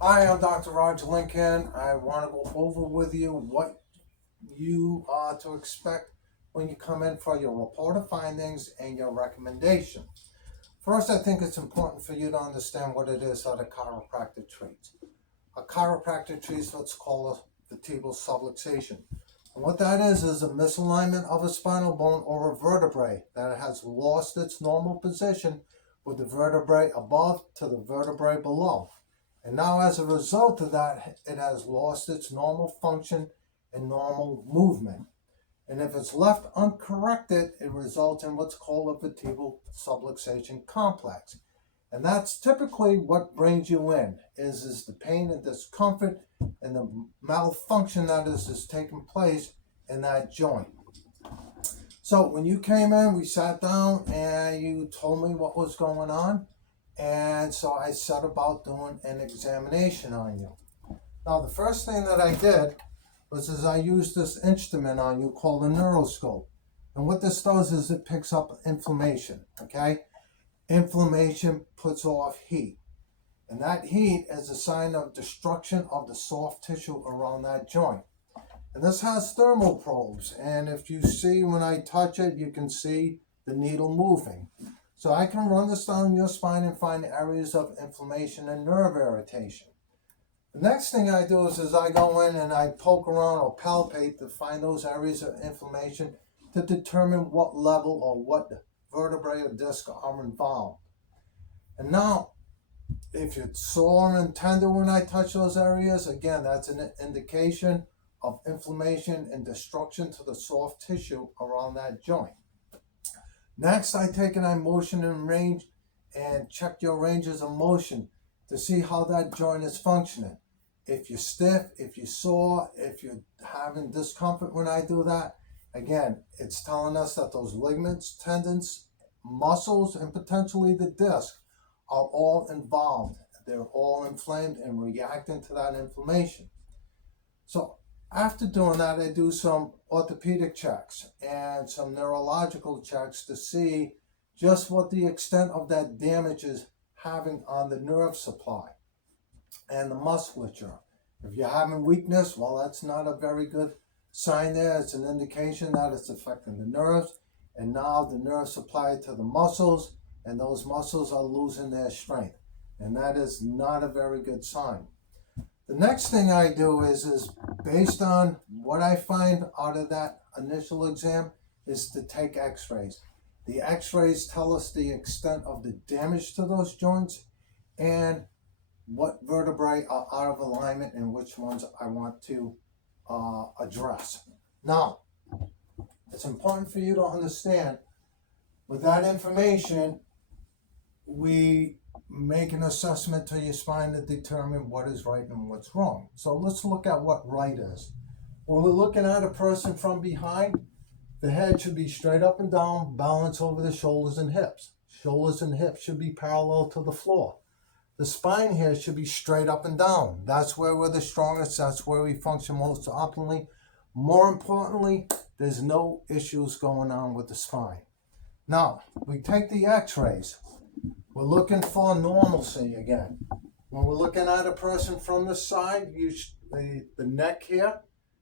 Hi, I'm Dr. Roger Lincoln. I want to go over with you what you are to expect when you come in for your report of findings and your recommendation. First, I think it's important for you to understand what it is that a chiropractor treats. A chiropractor treats what's called a vertebral subluxation. And what that is a misalignment of a spinal bone or a vertebrae that has lost its normal position with the vertebrae above to the vertebrae below. And now, as a result of that, it has lost its normal function and normal movement. And if it's left uncorrected, it results in what's called a vertebral subluxation complex. And that's typically what brings you in, is the pain and discomfort and the malfunction that is taking place in that joint. So when you came in, we sat down and you told me what was going on. And so I set about doing an examination on you. Now, the first thing that I did was I used this instrument on you called a neuroscope. And what this does is it picks up inflammation, okay? Inflammation puts off heat. And that heat is a sign of destruction of the soft tissue around that joint. And this has thermal probes. And if you see when I touch it, you can see the needle moving. So I can run this down your spine and find areas of inflammation and nerve irritation. The next thing I do is I go in and I poke around or palpate to find those areas of inflammation to determine what level or what vertebrae or disc are involved. And now, if it's sore and tender when I touch those areas, again, that's an indication of inflammation and destruction to the soft tissue around that joint. Next, I take and I motion and range and check your ranges of motion to see how that joint is functioning. If you're stiff, if you're sore, if you're having discomfort when I do that, again, it's telling us that those ligaments, tendons, muscles, and potentially the disc are all involved. They're all inflamed and reacting to that inflammation. So after doing that, I do some orthopedic checks and some neurological checks to see just what the extent of that damage is having on the nerve supply and the musculature. If you're having weakness, well, that's not a very good sign there. It's an indication that it's affecting the nerves, and now the nerve supply to the muscles, and those muscles are losing their strength. And that is not a very good sign. The next thing I do is based on what I find out of that initial exam, is to take x-rays. The x-rays tell us the extent of the damage to those joints and what vertebrae are out of alignment and which ones I want to address. Now, it's important for you to understand, with that information, we make an assessment to your spine to determine what is right and what's wrong. So let's look at what right is. When we're looking at a person from behind, the head should be straight up and down, balanced over the shoulders and hips. Shoulders and hips should be parallel to the floor. The spine here should be straight up and down. That's where we're the strongest. That's where we function most optimally. More importantly, there's no issues going on with the spine. Now, we take the x-rays. We're looking for normalcy again. When we're looking at a person from the side, the neck here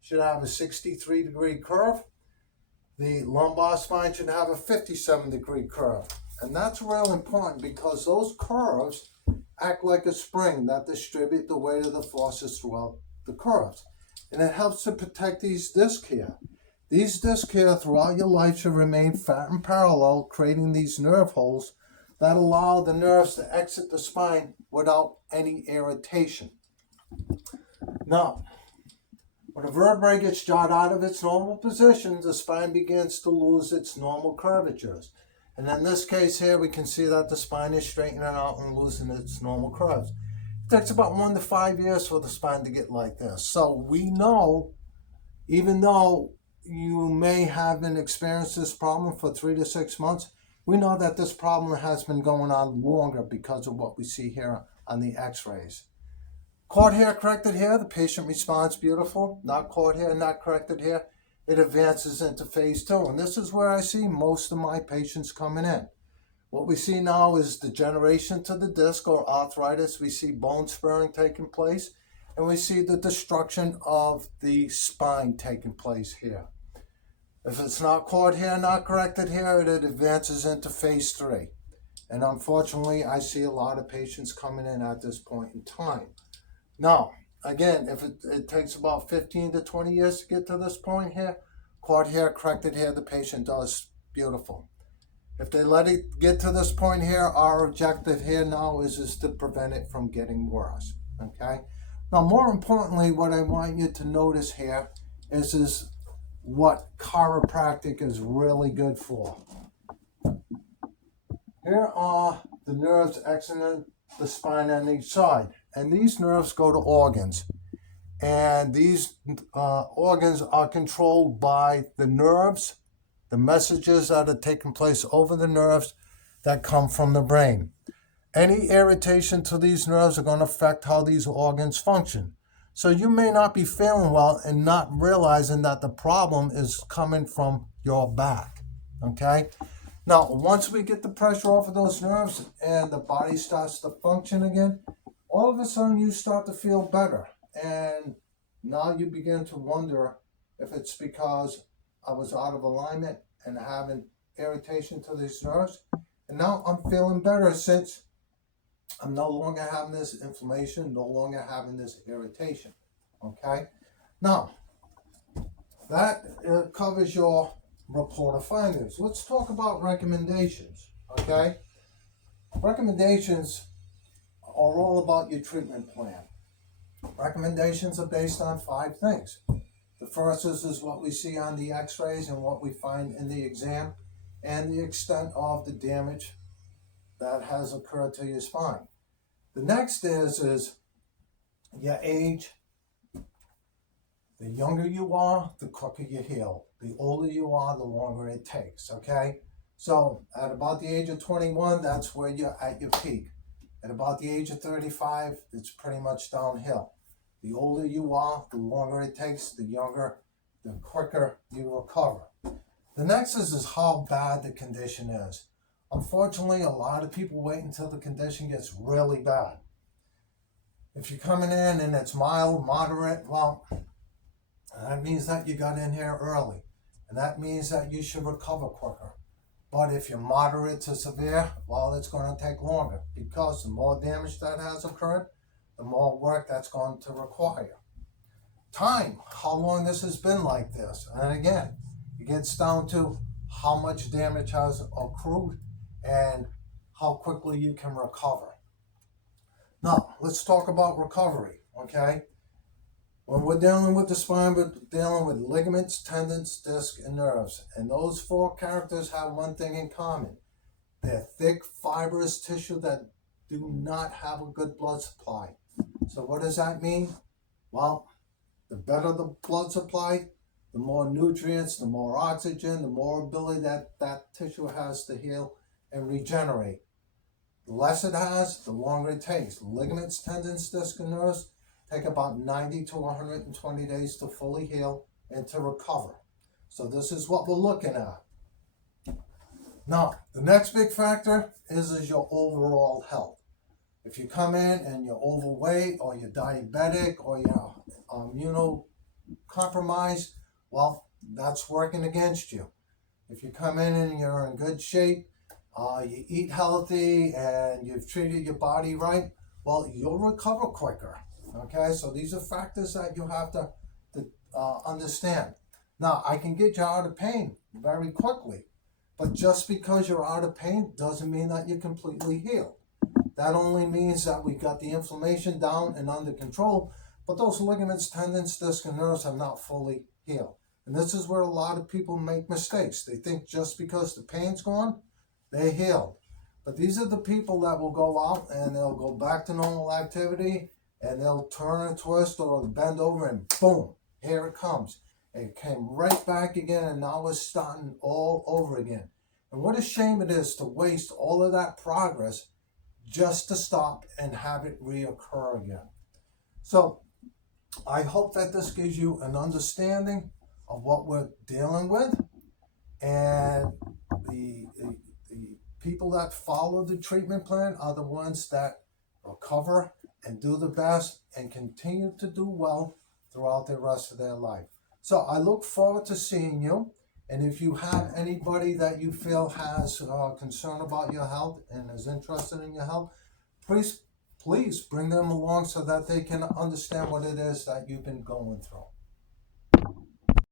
should have a 63-degree curve. The lumbar spine should have a 57-degree curve. And that's real important because those curves act like a spring that distribute the weight of the forces throughout the curves. And it helps to protect these discs here. These discs here throughout your life should remain fat and parallel, creating these nerve holes that allow the nerves to exit the spine without any irritation. Now, when a vertebrae gets jarred out of its normal position, the spine begins to lose its normal curvatures. And in this case here, we can see that the spine is straightening out and losing its normal curves. It takes about 1 to 5 years for the spine to get like this. So we know, even though you may have experienced this problem for 3 to 6 months, we know that this problem has been going on longer because of what we see here on the x-rays. Caught here, corrected here, the patient responds beautiful. Not caught here, not corrected here, it advances into phase 2. And this is where I see most of my patients coming in. What we see now is degeneration to the disc or arthritis. We see bone spurring taking place, and we see the destruction of the spine taking place here. If it's not caught here, not corrected here, it advances into phase 3. And unfortunately, I see a lot of patients coming in at this point in time. Now, again, if it takes about 15 to 20 years to get to this point here, caught here, corrected here, the patient does beautiful. If they let it get to this point here, our objective here now is to prevent it from getting worse, okay? Now, more importantly, what I want you to notice here is what chiropractic is really good for. Here are the nerves exiting the spine on each side, and these nerves go to organs. And these organs are controlled by the nerves, the messages that are taking place over the nerves that come from the brain. Any irritation to these nerves are going to affect how these organs function. So you may not be feeling well and not realizing that the problem is coming from your back, okay? Now, once we get the pressure off of those nerves and the body starts to function again, all of a sudden you start to feel better. And now you begin to wonder if it's because I was out of alignment and having irritation to these nerves. And now I'm feeling better since I'm no longer having this inflammation, no longer having this irritation. Okay? Now, that covers your report of findings. Let's talk about recommendations. Okay? Recommendations are all about your treatment plan. Recommendations are based on 5 things. The first is what we see on the x-rays and what we find in the exam, and the extent of the damage that has occurred to your spine. The next is your age. The younger you are, the quicker you heal. The older you are, the longer it takes, okay? So at about the age of 21, that's where you're at your peak. At about the age of 35, it's pretty much downhill. The older you are, the longer it takes, the quicker you recover. The next is how bad the condition is. Unfortunately, a lot of people wait until the condition gets really bad. If you're coming in and it's mild, moderate, well, that means that you got in here early. And that means that you should recover quicker. But if you're moderate to severe, well, it's going to take longer, because the more damage that has occurred, the more work that's going to require. Time, how long this has been like this. And again, it gets down to how much damage has accrued and how quickly you can recover. Now, let's talk about recovery, okay? When we're dealing with the spine, we're dealing with ligaments, tendons, discs, and nerves. And those 4 characters have one thing in common. They're thick, fibrous tissue that do not have a good blood supply. So what does that mean? Well, the better the blood supply, the more nutrients, the more oxygen, the more ability that tissue has to heal and regenerate. The less it has, the longer it takes. Ligaments, tendons, discs, and nerves take about 90 to 120 days to fully heal and to recover. So this is what we're looking at. Now, the next big factor is your overall health. If you come in and you're overweight, or you're diabetic, or you're immunocompromised, well, that's working against you. If you come in and you're in good shape, you eat healthy, and you've treated your body right, well, you'll recover quicker. Okay, so these are factors that you have to understand. Now, I can get you out of pain very quickly, but just because you're out of pain doesn't mean that you're completely healed. That only means that we got the inflammation down and under control, but those ligaments, tendons, discs, and nerves are not fully healed. And this is where a lot of people make mistakes. They think just because the pain's gone, they're healed. But these are the people that will go out and they'll go back to normal activity, and they'll turn and twist or bend over, and boom, here it comes. It came right back again, and now it's starting all over again. And what a shame it is to waste all of that progress just to stop and have it reoccur again. So I hope that this gives you an understanding of what we're dealing with and the people that follow the treatment plan are the ones that recover and do the best and continue to do well throughout the rest of their life. So I look forward to seeing you. And if you have anybody that you feel has concern about your health and is interested in your health, please bring them along so that they can understand what it is that you've been going through.